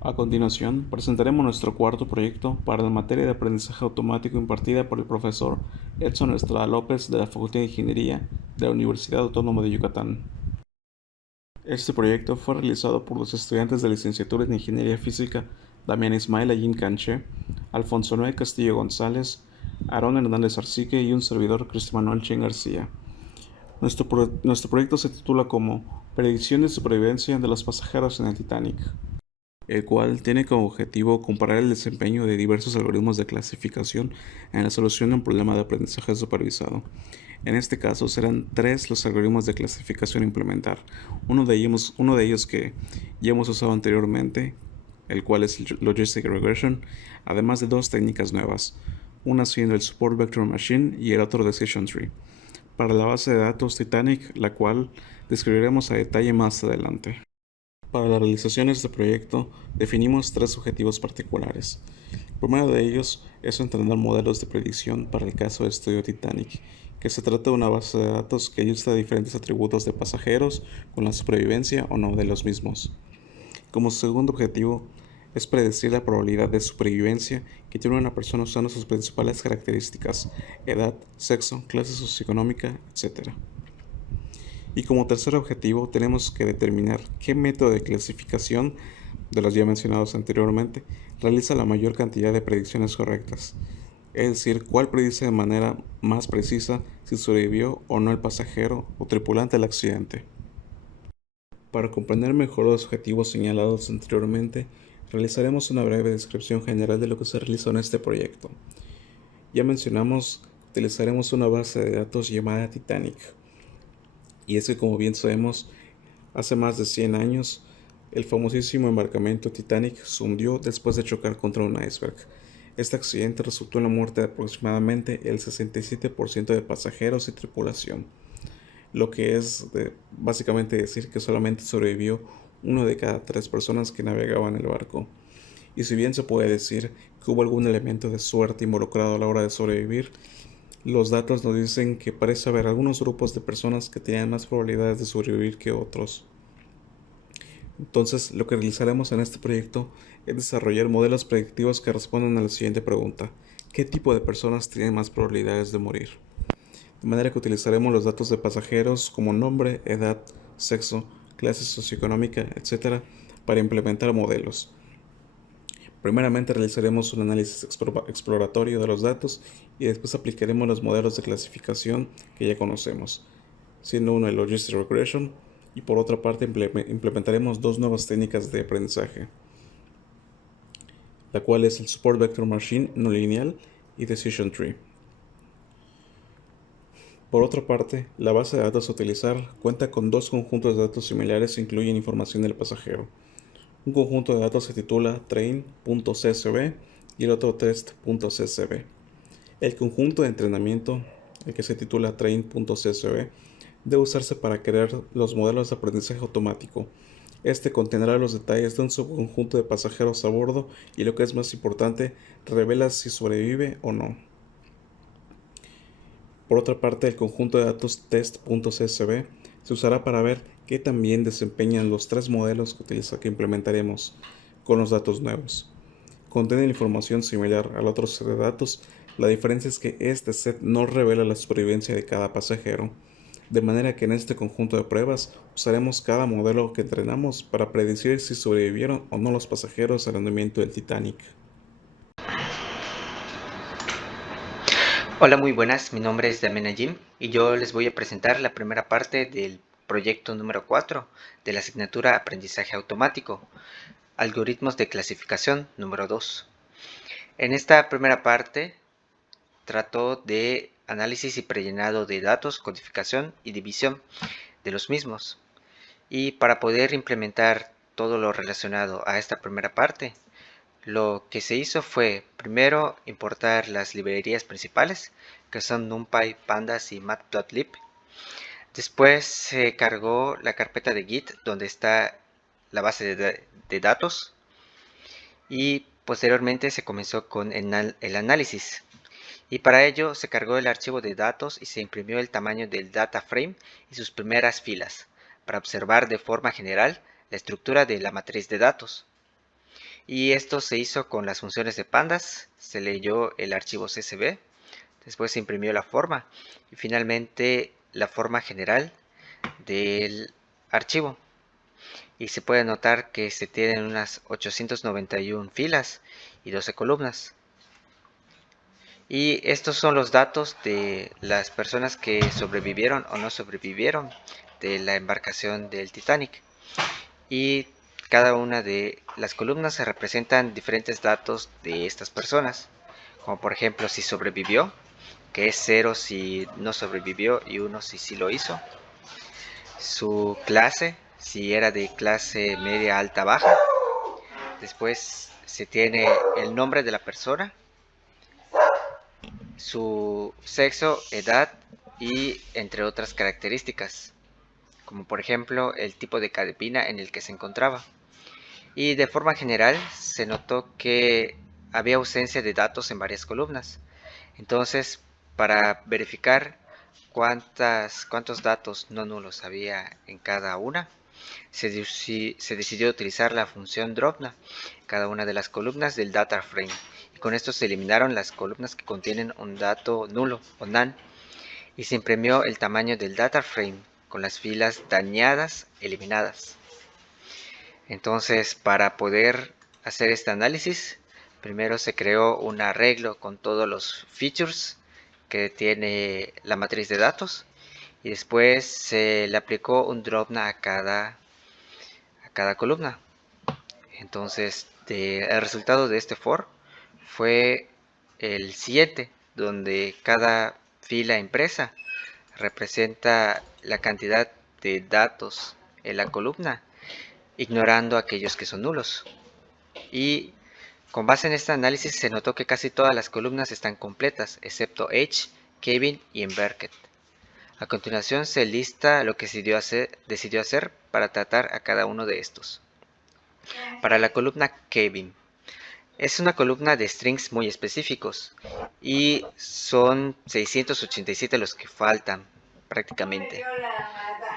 A continuación, presentaremos nuestro cuarto proyecto para la materia de aprendizaje automático impartida por el profesor Edson Estrada López de la Facultad de Ingeniería de la Universidad Autónoma de Yucatán. Este proyecto fue realizado por los estudiantes de licenciatura en Ingeniería Física Damián Ismael Allín Canché, Alfonso Noé Castillo González, Aarón Hernández Arcique y un servidor Cristian Manuel Chen García. Nuestro proyecto se titula como Predicción de supervivencia de los pasajeros en el Titanic, el cual tiene como objetivo comparar el desempeño de diversos algoritmos de clasificación en la solución de un problema de aprendizaje supervisado. En este caso serán tres los algoritmos de clasificación a implementar. Uno de ellos que ya hemos usado anteriormente, el cual es el Logistic Regression, además de dos técnicas nuevas, una siendo el Support Vector Machine y el otro Decision Tree, para la base de datos Titanic, la cual describiremos a detalle más adelante. Para la realización de este proyecto definimos tres objetivos particulares. El primero de ellos es entrenar modelos de predicción para el caso de estudio Titanic, que se trata de una base de datos que ayuda a diferentes atributos de pasajeros con la supervivencia o no de los mismos. Como segundo objetivo es predecir la probabilidad de supervivencia que tiene una persona usando sus principales características, edad, sexo, clase socioeconómica, etc. Y como tercer objetivo tenemos que determinar qué método de clasificación de los ya mencionados anteriormente realiza la mayor cantidad de predicciones correctas, es decir, cuál predice de manera más precisa si sobrevivió o no el pasajero o tripulante del accidente. Para comprender mejor los objetivos señalados anteriormente, realizaremos una breve descripción general de lo que se realizó en este proyecto. Ya mencionamos que utilizaremos una base de datos llamada Titanic, y es que como bien sabemos, hace más de 100 años, el famosísimo embarcamiento Titanic se hundió después de chocar contra un iceberg. Este accidente resultó en la muerte de aproximadamente el 67% de pasajeros y tripulación, lo que es básicamente decir que solamente sobrevivió uno de cada tres personas que navegaban el barco. Y si bien se puede decir que hubo algún elemento de suerte involucrado a la hora de sobrevivir, los datos nos dicen que parece haber algunos grupos de personas que tenían más probabilidades de sobrevivir que otros. Entonces, lo que realizaremos en este proyecto es desarrollar modelos predictivos que respondan a la siguiente pregunta: ¿qué tipo de personas tienen más probabilidades de morir? De manera que utilizaremos los datos de pasajeros como nombre, edad, sexo, clase socioeconómica, etc. para implementar modelos. Primeramente realizaremos un análisis exploratorio de los datos y después aplicaremos los modelos de clasificación que ya conocemos, siendo uno el Logistic Regression y por otra parte implementaremos dos nuevas técnicas de aprendizaje, la cual es el Support Vector Machine no lineal y Decision Tree. Por otra parte, la base de datos a utilizar cuenta con dos conjuntos de datos similares e incluyen información del pasajero. Un conjunto de datos se titula train.csv y el otro test.csv. El conjunto de entrenamiento, el que se titula train.csv, debe usarse para crear los modelos de aprendizaje automático. Este contendrá los detalles de un subconjunto de pasajeros a bordo y, lo que es más importante, revela si sobrevive o no. Por otra parte, el conjunto de datos test.csv se usará para ver qué tan bien desempeñan los tres modelos que implementaremos con los datos nuevos. Contiene información similar al otro set de datos, la diferencia es que este set no revela la supervivencia de cada pasajero, de manera que en este conjunto de pruebas usaremos cada modelo que entrenamos para predecir si sobrevivieron o no los pasajeros al hundimiento del Titanic. Hola, muy buenas, mi nombre es Damián Jim y yo les voy a presentar la primera parte del proyecto número 4 de la asignatura Aprendizaje Automático, Algoritmos de Clasificación número 2. En esta primera parte trató de análisis y prellenado de datos, codificación y división de los mismos. Y para poder implementar todo lo relacionado a esta primera parte, lo que se hizo fue primero importar las librerías principales, que son NumPy, Pandas y Matplotlib. Después se cargó la carpeta de Git donde está la base de datos y posteriormente se comenzó con el análisis. Y para ello se cargó el archivo de datos y se imprimió el tamaño del data frame y sus primeras filas para observar de forma general la estructura de la matriz de datos. Y esto se hizo con las funciones de pandas, se leyó el archivo CSV, después se imprimió la forma y finalmente la forma general del archivo. Y se puede notar que se tienen unas 891 filas y 12 columnas. Y estos son los datos de las personas que sobrevivieron o no sobrevivieron de la embarcación del Titanic. Y cada una de las columnas se representan diferentes datos de estas personas. Como por ejemplo si sobrevivió, que es 0 si no sobrevivió y 1 si sí lo hizo. Su clase, si era de clase media, alta, baja. Después se tiene el nombre de la persona, su sexo, edad y entre otras características, como por ejemplo el tipo de cabina en el que se encontraba. Y de forma general se notó que había ausencia de datos en varias columnas. Entonces, para verificar cuántos datos no nulos había en cada una, se decidió utilizar la función dropNA en cada una de las columnas del data frame. Y con esto se eliminaron las columnas que contienen un dato nulo o none y se imprimió el tamaño del data frame con las filas dañadas eliminadas. Entonces, para poder hacer este análisis, primero se creó un arreglo con todos los features que tiene la matriz de datos y después se le aplicó un dropNA a cada columna. Entonces, el resultado de este for fue el siguiente, donde cada fila impresa representa la cantidad de datos en la columna, ignorando aquellos que son nulos. Y con base en este análisis se notó que casi todas las columnas están completas, excepto H, Kevin y Embarked. A continuación se lista lo que decidió hacer para tratar a cada uno de estos. Para la columna Kevin, es una columna de strings muy específicos y son 687 los que faltan prácticamente.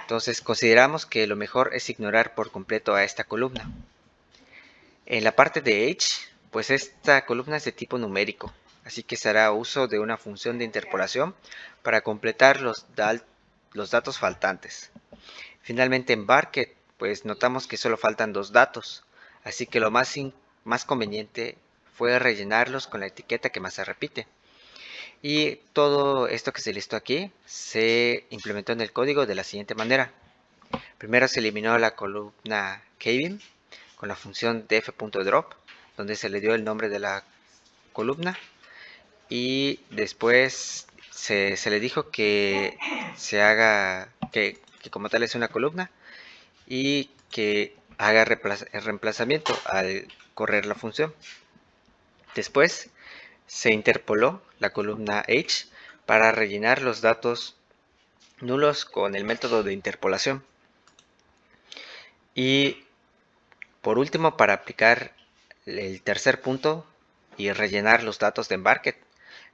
Entonces consideramos que lo mejor es ignorar por completo a esta columna. En la parte de H, pues esta columna es de tipo numérico, así que se hará uso de una función de interpolación para completar los datos faltantes. Finalmente en Barket, pues notamos que solo faltan dos datos, así que lo más conveniente fue rellenarlos con la etiqueta que más se repite. Y todo esto que se listó aquí se implementó en el código de la siguiente manera. Primero se eliminó la columna Kevin con la función df.drop, donde se le dio el nombre de la columna y después se le dijo que se haga que como tal es una columna y que haga el reemplazamiento al correr la función. Después se interpoló la columna H para rellenar los datos nulos con el método de interpolación. Y por último, para aplicar el tercer punto y rellenar los datos de Embarked,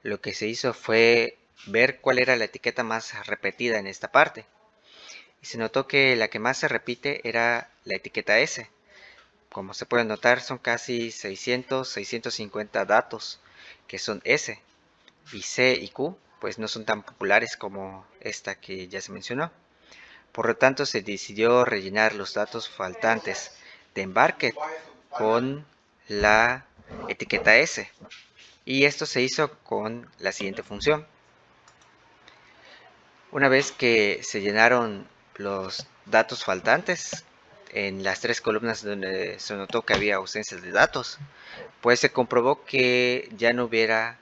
lo que se hizo fue ver cuál era la etiqueta más repetida en esta parte. Y se notó que la que más se repite era la etiqueta S. Como se puede notar, son casi 650 datos que son S. Y C y Q pues no son tan populares como esta que ya se mencionó. Por lo tanto, se decidió rellenar los datos faltantes de Embarked con la etiqueta S. Y esto se hizo con la siguiente función. Una vez que se llenaron los datos faltantes en las tres columnas donde se notó que había ausencia de datos, pues se comprobó que ya no hubiera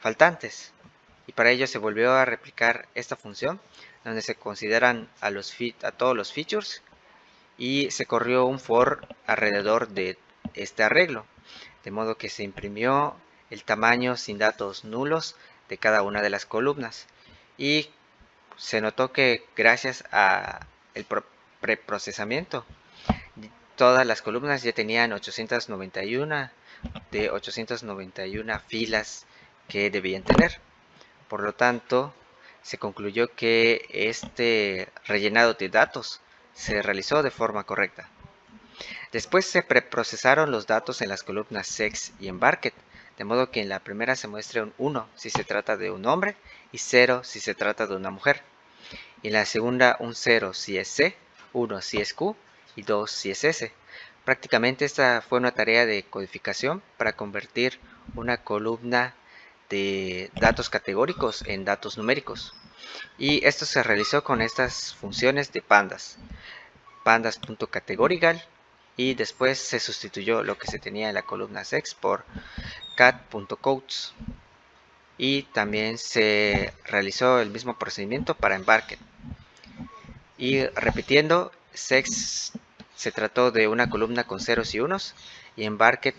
faltantes. Y para ello se volvió a replicar esta función donde se consideran a todos los features y se corrió un for alrededor de este arreglo, de modo que se imprimió el tamaño sin datos nulos de cada una de las columnas y se notó que gracias a el preprocesamiento todas las columnas ya tenían 891 de 891 filas que debían tener. Por lo tanto, se concluyó que este rellenado de datos se realizó de forma correcta. Después se preprocesaron los datos en las columnas sex y embarked, de modo que en la primera se muestre un 1 si se trata de un hombre y 0 si se trata de una mujer. Y en la segunda un 0 si es C, 1 si es Q y 2 si es S. Prácticamente esta fue una tarea de codificación para convertir una columna de datos categóricos en datos numéricos. Y esto se realizó con estas funciones de pandas. Pandas.categorical y después se sustituyó lo que se tenía en la columna sex por cat.codes y también se realizó el mismo procedimiento para embarked. Y repitiendo, sex se trató de una columna con ceros y unos y embarked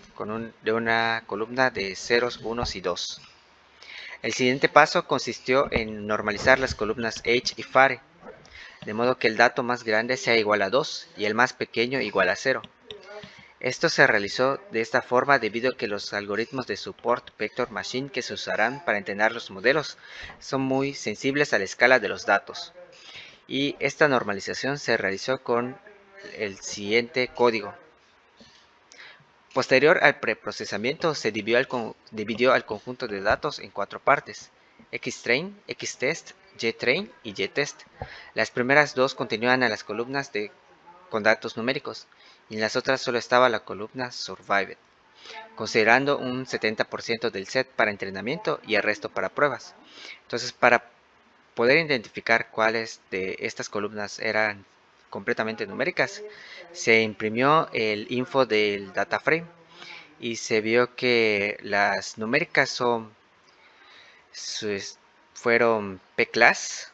de una columna de ceros, unos y dos. El siguiente paso consistió en normalizar las columnas age y fare, de modo que el dato más grande sea igual a 2 y el más pequeño igual a 0. Esto se realizó de esta forma debido a que los algoritmos de Support Vector Machine que se usarán para entrenar los modelos son muy sensibles a la escala de los datos. Y esta normalización se realizó con el siguiente código. Posterior al preprocesamiento se dividió al conjunto de datos en 4 partes: xtrain, xtest, ytrain y ytest. Las primeras dos continuaban a las columnas con datos numéricos y en las otras solo estaba la columna survived, considerando un 70% del set para entrenamiento y el resto para pruebas. Entonces, para poder identificar cuáles de estas columnas eran completamente numéricas, se imprimió el info del data frame y se vio que las numéricas fueron pclass,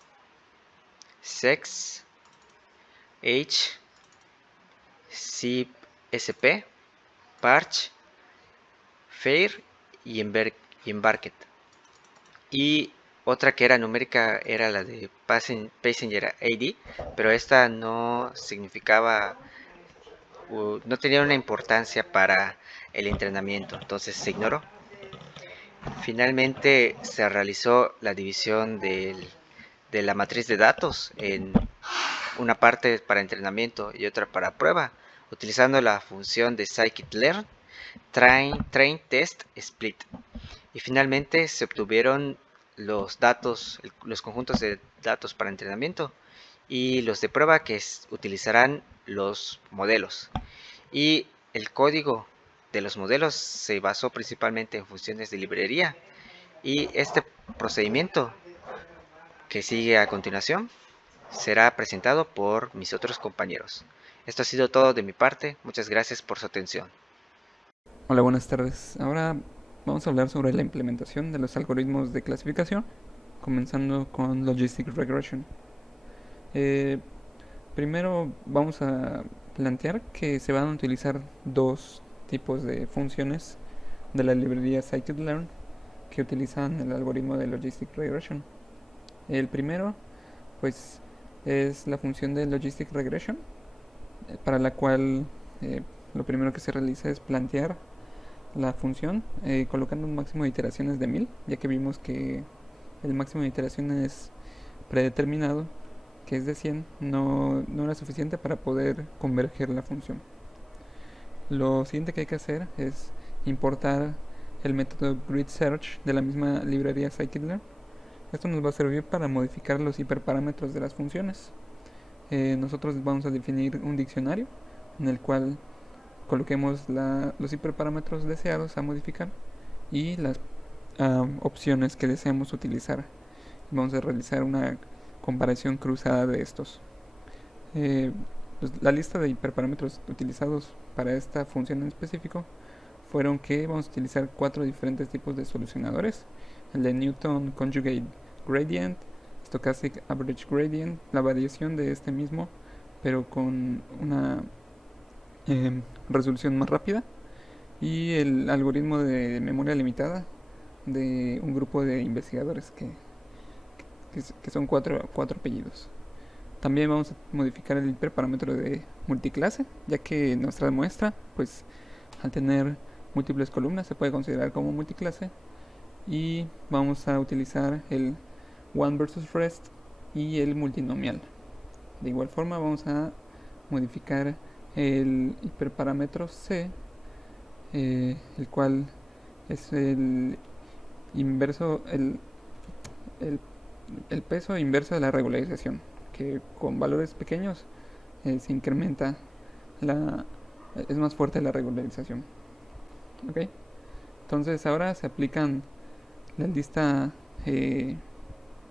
sex, age, cSp, parch, fair y embarked. Y otra que era numérica era la de passenger ID, pero esta no significaba, no tenía una importancia para el entrenamiento, entonces se ignoró. Finalmente se realizó la división de la matriz de datos en una parte para entrenamiento y otra para prueba, utilizando la función de scikit-learn, train, test, split. Y finalmente se obtuvieron los datos, los conjuntos de datos para entrenamiento y los de prueba que utilizarán los modelos. Y el código de los modelos se basó principalmente en funciones de librería. Y este procedimiento que sigue a continuación será presentado por mis otros compañeros. Esto ha sido todo de mi parte. Muchas gracias por su atención. Hola, buenas tardes. Ahora vamos a hablar sobre la implementación de los algoritmos de clasificación, comenzando con Logistic Regression. Primero vamos a plantear que se van a utilizar dos tipos de funciones de la librería scikit-learn que utilizan el algoritmo de Logistic Regression. El primero, pues, es la función de Logistic Regression, para la cual lo primero que se realiza es plantear la función colocando un máximo de iteraciones de 1000, ya que vimos que el máximo de iteraciones predeterminado, que es de 100, no era suficiente para poder converger la función. Lo siguiente que hay que hacer es importar el método gridSearch de la misma librería scikit-learn. Esto nos va a servir para modificar los hiperparámetros de las funciones. Nosotros vamos a definir un diccionario en el cual coloquemos los hiperparámetros deseados a modificar y las opciones que deseamos utilizar. Vamos a realizar una comparación cruzada de estos. La lista de hiperparámetros utilizados para esta función en específico fueron que vamos a utilizar 4 diferentes tipos de solucionadores: el de Newton Conjugate Gradient, Stochastic Average Gradient, la variación de este mismo pero con una resolución más rápida, y el algoritmo de memoria limitada de un grupo de investigadores que son cuatro apellidos. También vamos a modificar el hiperparámetro de multiclase, ya que nuestra muestra, pues, al tener múltiples columnas se puede considerar como multiclase. Y vamos a utilizar el one versus rest y el multinomial. De igual forma vamos a modificar el hiperparámetro C, el cual es el inverso, el, el peso inverso de la regularización, que con valores pequeños se incrementa es más fuerte la regularización. ¿Ok? Entonces ahora se aplican la lista,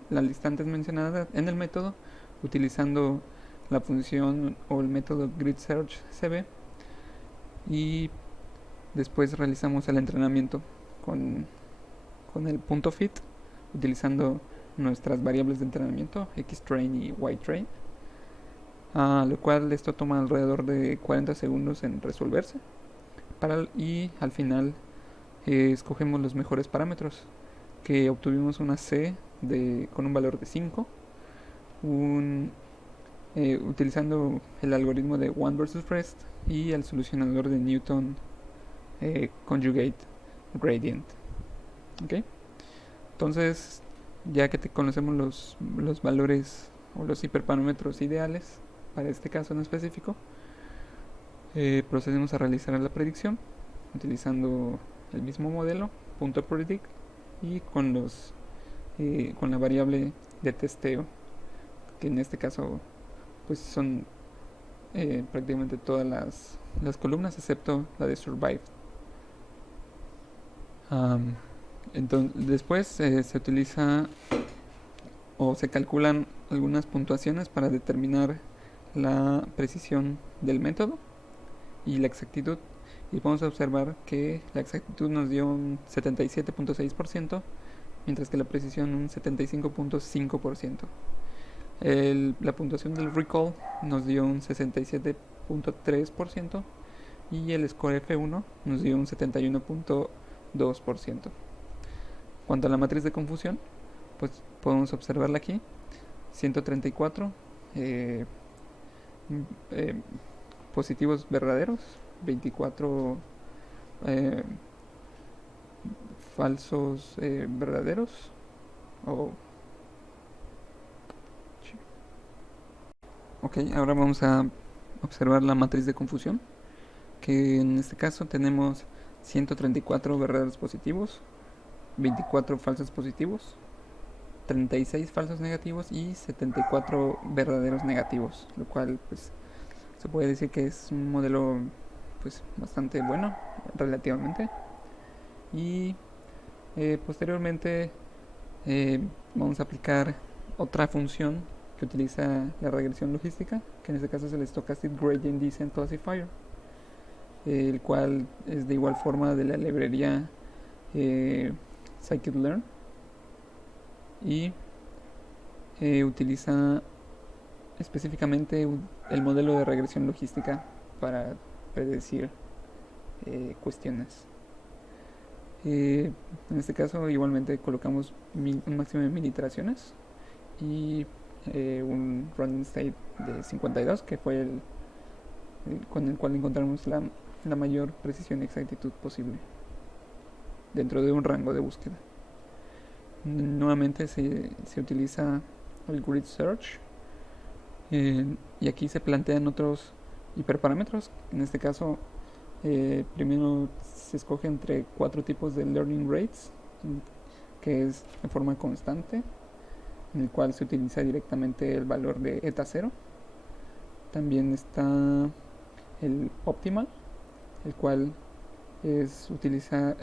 la lista antes mencionada en el método, utilizando la función o el método gridSearchCB, y después realizamos el entrenamiento con el punto fit, utilizando nuestras variables de entrenamiento xtrain y ytrain, lo cual esto toma alrededor de 40 segundos en resolverse, y al final escogemos los mejores parámetros, que obtuvimos una C con un valor de 5, utilizando el algoritmo de one versus rest y el solucionador de Newton conjugate gradient. ¿Okay? Entonces, ya que conocemos los valores o los hiperparámetros ideales para este caso en específico, procedemos a realizar la predicción utilizando el mismo modelo .predict y con la variable de testeo, que en este caso pues son prácticamente todas las columnas excepto la de survive. Entonces, después se utiliza o se calculan algunas puntuaciones para determinar la precisión del método y la exactitud, y vamos a observar que la exactitud nos dio un 77.6%, mientras que la precisión un 75.5%. La puntuación del recall nos dio un 67.3% y el score F1 nos dio un 71.2%. Cuanto a la matriz de confusión, pues podemos observarla aquí: 134 positivos verdaderos, 24 falsos verdaderos, Ok, ahora vamos a observar la matriz de confusión, que en este caso tenemos 134 verdaderos positivos, 24 falsos positivos, 36 falsos negativos y 74 verdaderos negativos, lo cual pues se puede decir que es un modelo pues bastante bueno relativamente. Y posteriormente vamos a aplicar otra función que utiliza la regresión logística, que en este caso es el Stochastic Gradient Descent Classifier, el cual es de igual forma de la librería scikit-learn, y utiliza específicamente el modelo de regresión logística para predecir cuestiones. En este caso igualmente colocamos un máximo de 1000 iteraciones y un running state de 52, que fue con el cual encontramos la mayor precisión y exactitud posible dentro de un rango de búsqueda. Nuevamente se utiliza el grid search, y aquí se plantean otros hiperparámetros. En este caso primero se escoge entre 4 tipos de learning rates, que es de forma constante, en el cual se utiliza directamente el valor de eta 0. También está el optimal, el cual es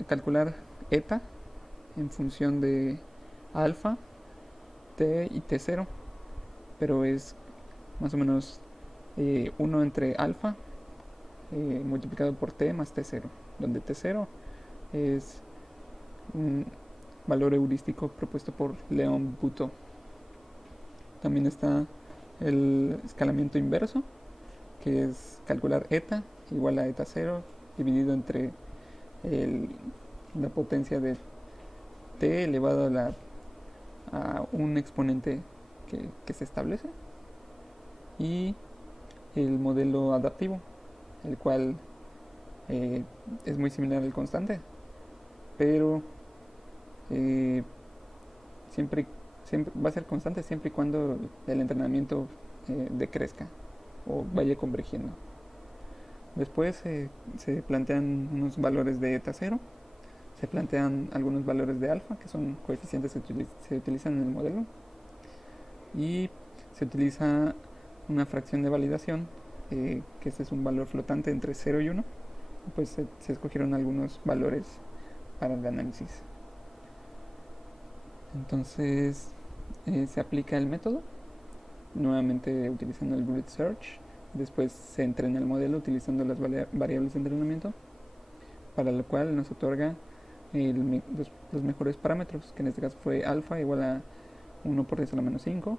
calcular eta en función de alfa, t y t0, pero es más o menos 1 entre alfa multiplicado por t más t0, donde t0 es un valor heurístico propuesto por Leon Buteau. También está el escalamiento inverso, que es calcular eta igual a eta 0 dividido entre la potencia de t elevado a un exponente que se establece, y el modelo adaptivo, el cual es muy similar al constante, pero siempre va a ser constante siempre y cuando el entrenamiento decrezca o vaya convergiendo. Después se plantean unos valores de eta 0, se plantean algunos valores de alfa, que son coeficientes que se utilizan en el modelo, y se utiliza una fracción de validación, que este es un valor flotante entre 0 y 1. Pues se escogieron algunos valores para el análisis. Entonces se aplica el método, nuevamente utilizando el grid search. Después se entrena el modelo utilizando las variables de entrenamiento, para lo cual nos otorga los mejores parámetros, que en este caso fue alfa igual a 1 por 10 a la menos 5.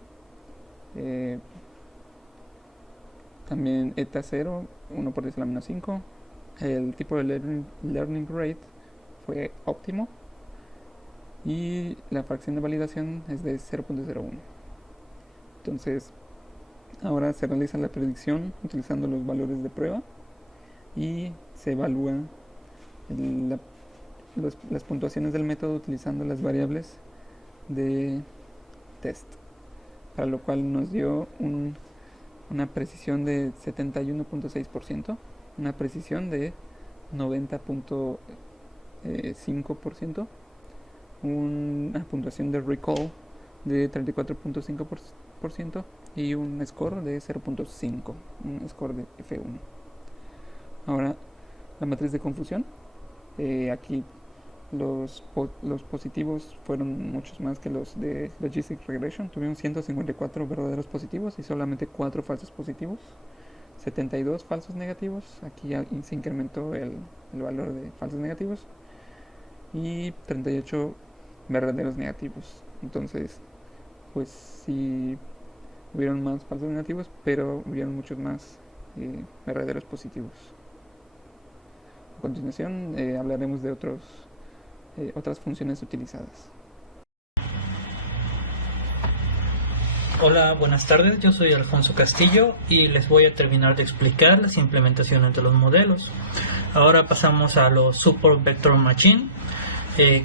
También eta 0, 1 por 10 a la menos 5. El tipo de learning rate fue óptimo. Y la fracción de validación es de 0.01. Entonces, ahora se realiza la predicción utilizando los valores de prueba y se evalúa las puntuaciones del método utilizando las variables de test, para lo cual nos dio una precisión de 71.6%, una precisión de 90.5%, una puntuación de recall de 34.5% y un score de 0.5, un score de F1. Ahora, la matriz de confusión. Aquí los positivos fueron muchos más que los de Logistic Regression. Tuvimos 154 verdaderos positivos y solamente 4 falsos positivos. 72 falsos negativos. Aquí se incrementó el valor de falsos negativos. Y 38 verdaderos negativos. Entonces, pues sí hubieron más falsos negativos, pero hubieron muchos más verdaderos positivos. A continuación hablaremos de otras funciones utilizadas. Hola, buenas tardes, yo soy Alfonso Castillo y les voy a terminar de explicar las implementaciones de los modelos. Ahora pasamos a los Support Vector Machine.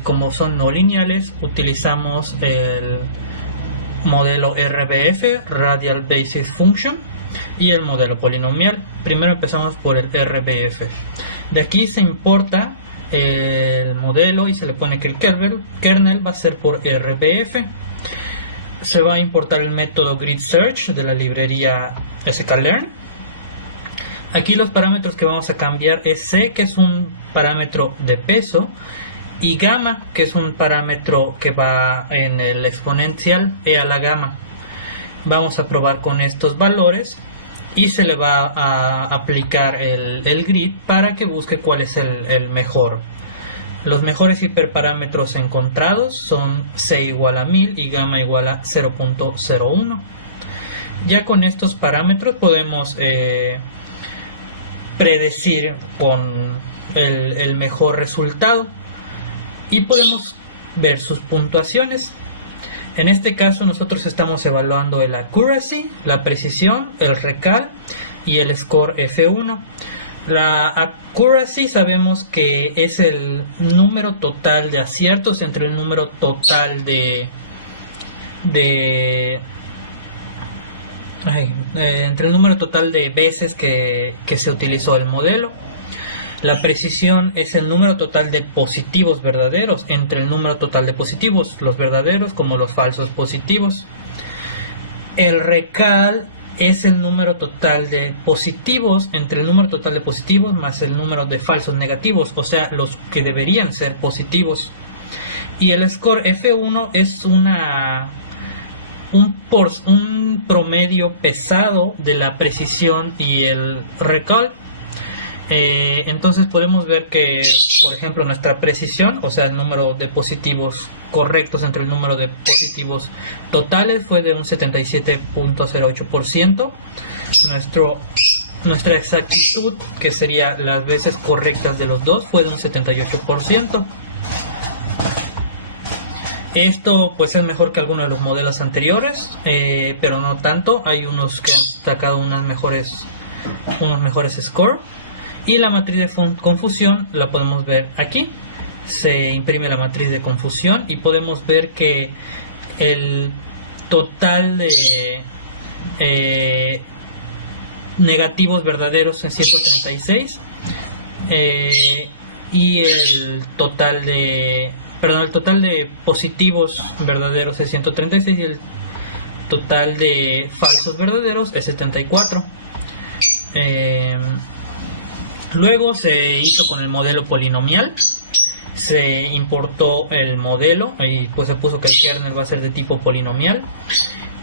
Como son no lineales, utilizamos el modelo RBF, Radial Basis Function, y el modelo polinomial. Primero empezamos por el RBF. De aquí se importa el modelo y se le pone que el kernel va a ser por RBF. Se va a importar el método grid search de la librería sklearn. Aquí los parámetros que vamos a cambiar es C, que es un parámetro de peso, y gamma, que es un parámetro que va en el exponencial e a la gamma. Vamos a probar con estos valores y se le va a aplicar el grid para que busque cuál es el mejor. Los mejores hiperparámetros encontrados son C igual a 1000 y gamma igual a 0.01. Ya con estos parámetros podemos predecir con el mejor resultado y podemos ver sus puntuaciones. En este caso nosotros estamos evaluando el accuracy, la precisión, el recall y el score F1. La accuracy sabemos que es el número total de aciertos entre el número total entre el número total de veces que se utilizó el modelo. La precisión es el número total de positivos verdaderos entre el número total de positivos, los verdaderos como los falsos positivos. El recall es el número total de positivos entre el número total de positivos más el número de falsos negativos, o sea, los que deberían ser positivos. Y el score F1 es un promedio pesado de la precisión y el recall. Entonces podemos ver que, por ejemplo, nuestra precisión, o sea, el número de positivos correctos entre el número de positivos totales, fue de un 77.08%. Nuestra exactitud, que sería las veces correctas de los dos, fue de un 78%. Esto pues es mejor que algunos de los modelos anteriores, pero no tanto. Hay unos que han sacado unos mejores scores. Y la matriz de confusión la podemos ver aquí. Se imprime la matriz de confusión y podemos ver que el total negativos verdaderos en 136 y el total de positivos verdaderos es 136 y el total de falsos verdaderos es 74. Luego se hizo con el modelo polinomial, se importó el modelo y pues se puso que el kernel va a ser de tipo polinomial,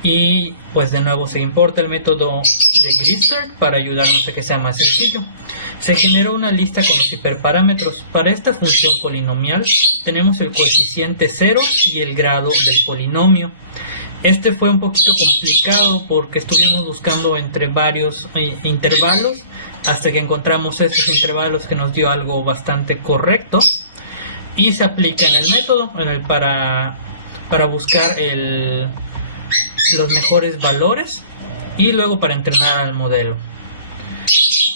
y pues de nuevo se importa el método de Grister para ayudarnos a que sea más sencillo. Se generó una lista con los hiperparámetros. Para esta función polinomial tenemos el coeficiente 0 y el grado del polinomio. Este fue un poquito complicado porque estuvimos buscando entre varios intervalos hasta que encontramos esos intervalos que nos dio algo bastante correcto, y se aplica en el método para buscar los mejores valores y luego para entrenar al modelo.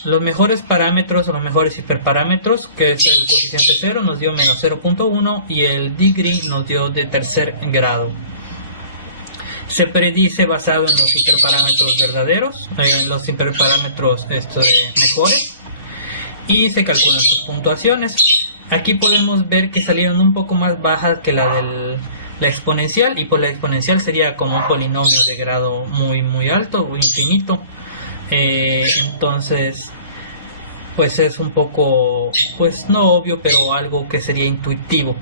Los mejores parámetros o los mejores hiperparámetros, que es el coeficiente 0, nos dio menos 0.1 y el degree nos dio de tercer grado. Se predice basado en los hiperparámetros verdaderos, los hiperparámetros mejores, y se calculan sus puntuaciones. Aquí podemos ver que salieron un poco más bajas que la exponencial, y pues la exponencial sería como un polinomio de grado muy muy alto o infinito. Entonces pues es un poco, pues no obvio, pero algo que sería intuitivo.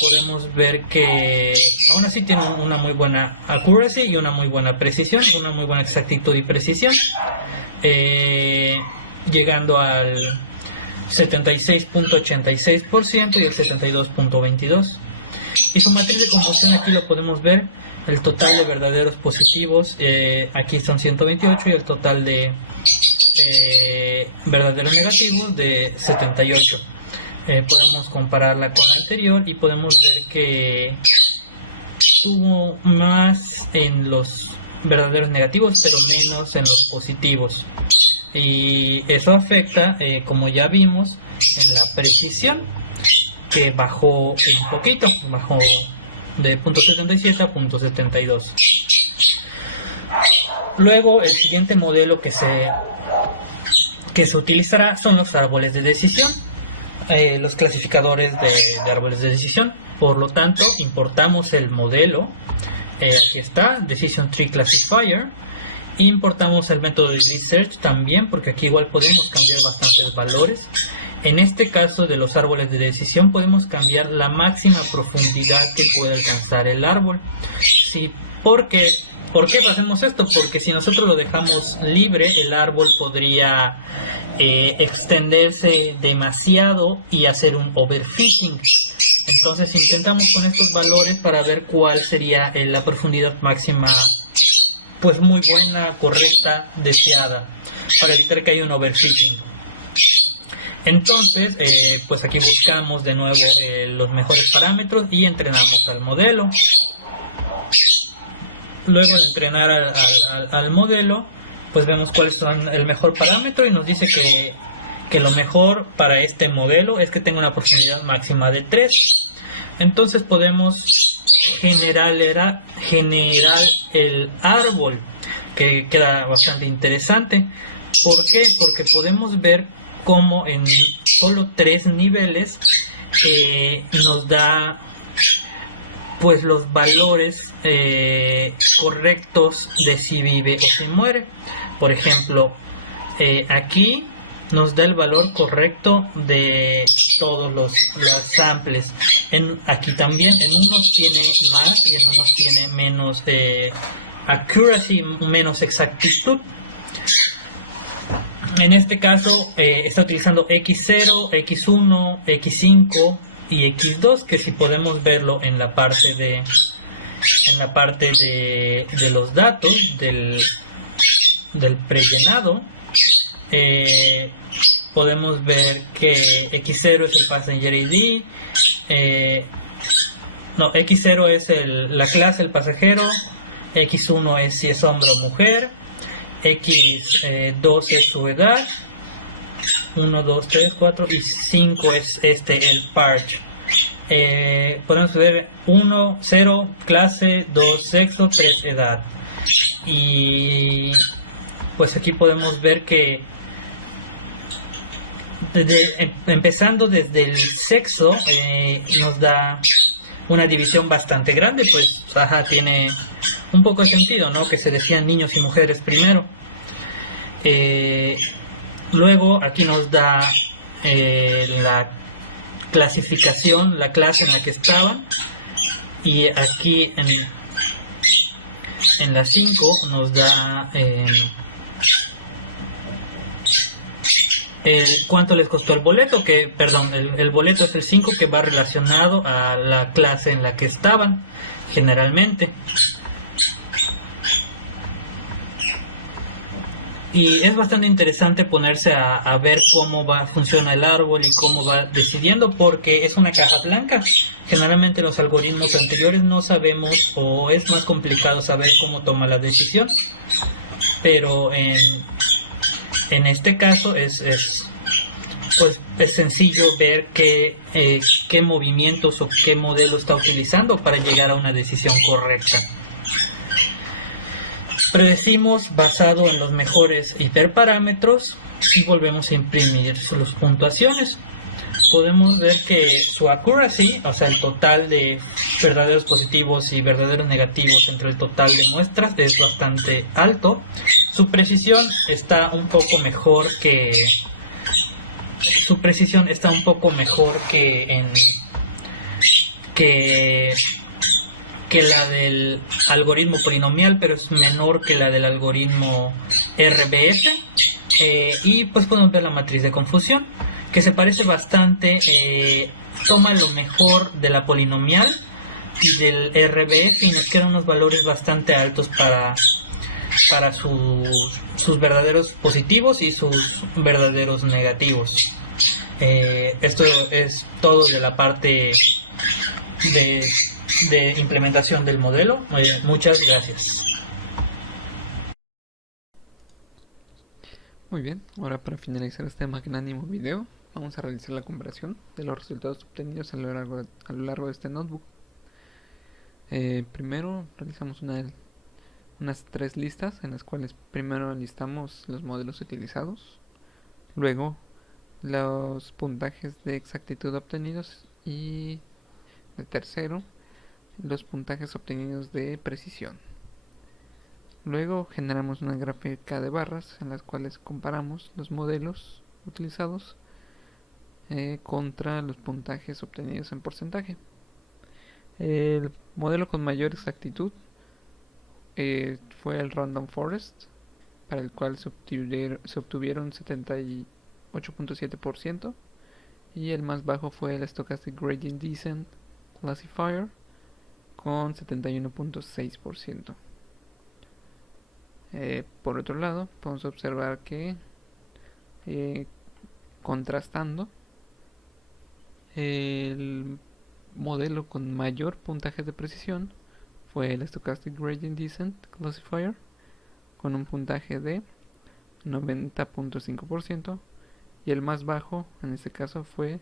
Podemos ver que aún así tiene una muy buena accuracy y una muy buena precisión, una muy buena exactitud y precisión, llegando al 76.86% y el 72.22%. Y su matriz de confusión aquí lo podemos ver, el total de verdaderos positivos, aquí son 128, y el total de verdaderos negativos de 78. Podemos compararla con la anterior y podemos ver que tuvo más en los verdaderos negativos pero menos en los positivos, y eso afecta, como ya vimos, en la precisión, que bajó un poquito, bajó de 0.77 a 0.72. Luego el siguiente modelo que se utilizará son los árboles de decisión, los clasificadores de árboles de decisión. Por lo tanto, importamos el modelo, aquí está, Decision Tree Classifier. Importamos el método de Grid Search también, porque aquí igual podemos cambiar bastantes valores. En este caso de los árboles de decisión podemos cambiar la máxima profundidad que puede alcanzar el árbol. Sí, ¿por qué hacemos esto? Porque si nosotros lo dejamos libre, el árbol podría extenderse demasiado y hacer un overfitting. Entonces intentamos con estos valores para ver cuál sería la profundidad máxima, pues muy buena, correcta, deseada, para evitar que haya un overfitting. Entonces, pues aquí buscamos de nuevo los mejores parámetros y entrenamos al modelo. Luego de entrenar al modelo, pues vemos cuáles son el mejor parámetro, y nos dice que lo mejor para este modelo es que tenga una profundidad máxima de 3. Entonces podemos generar el árbol, que queda bastante interesante. ¿Por qué? Porque podemos ver cómo en solo 3 niveles nos da pues los valores correctos de si vive o si muere. Por ejemplo, aquí nos da el valor correcto de todos los samples. Aquí también en unos tiene más y en unos tiene menos accuracy, menos exactitud. En este caso está utilizando X0, X1, X5 y X2, que si podemos verlo en la parte de los datos del prellenado, podemos ver que X0 es el passenger ID, X0 es la clase, el pasajero, X1 es si es hombre o mujer, X2 es su edad, 1, 2, 3, 4 y 5 es el parch. Podemos ver 1, 0, clase, 2, sexo, 3, edad. Y pues aquí podemos ver que empezando desde el sexo, nos da una división bastante grande, pues tiene un poco de sentido, ¿no? Que se decían niños y mujeres primero. Luego aquí nos da la clasificación, la clase en la que estaban, y aquí en la 5 nos da cuánto les costó el boleto, que perdón, el boleto es el 5, que va relacionado a la clase en la que estaban generalmente. Y es bastante interesante ponerse a ver cómo funciona el árbol y cómo va decidiendo, porque es una caja blanca. Generalmente los algoritmos anteriores no sabemos, o es más complicado saber cómo toma la decisión. Pero en este caso es sencillo ver qué movimientos o qué modelo está utilizando para llegar a una decisión correcta. Predecimos basado en los mejores hiperparámetros y volvemos a imprimir sus puntuaciones. Podemos ver que su accuracy, o sea, el total de verdaderos positivos y verdaderos negativos entre el total de muestras, es bastante alto. Su precisión está un poco mejor que que la del algoritmo polinomial, pero es menor que la del algoritmo RBF. Y pues podemos ver la matriz de confusión, que se parece bastante, toma lo mejor de la polinomial y del RBF y nos quedan unos valores bastante altos para sus verdaderos positivos y sus verdaderos negativos. Esto es todo de la parte de implementación del modelo. Muchas gracias. Muy bien, ahora para finalizar este magnánimo video, vamos a realizar la comparación de los resultados obtenidos a lo largo de este notebook. Primero realizamos unas 3 listas en las cuales primero listamos los modelos utilizados, luego los puntajes de exactitud obtenidos y de tercero los puntajes obtenidos de precisión. Luego generamos una gráfica de barras en las cuales comparamos los modelos utilizados contra los puntajes obtenidos en porcentaje. El modelo con mayor exactitud fue el Random Forest, para el cual se obtuvieron 78.7%, y el más bajo fue el Stochastic Gradient Descent Classifier con 71.6%. Por otro lado, podemos observar que contrastando, el modelo con mayor puntaje de precisión fue el Stochastic Gradient Descent Classifier con un puntaje de 90.5%, y el más bajo en este caso fue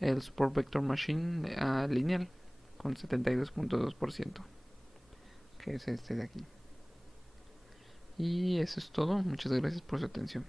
el Support Vector Machine lineal con 72.2%, que es este de aquí. Y eso es todo, muchas gracias por su atención.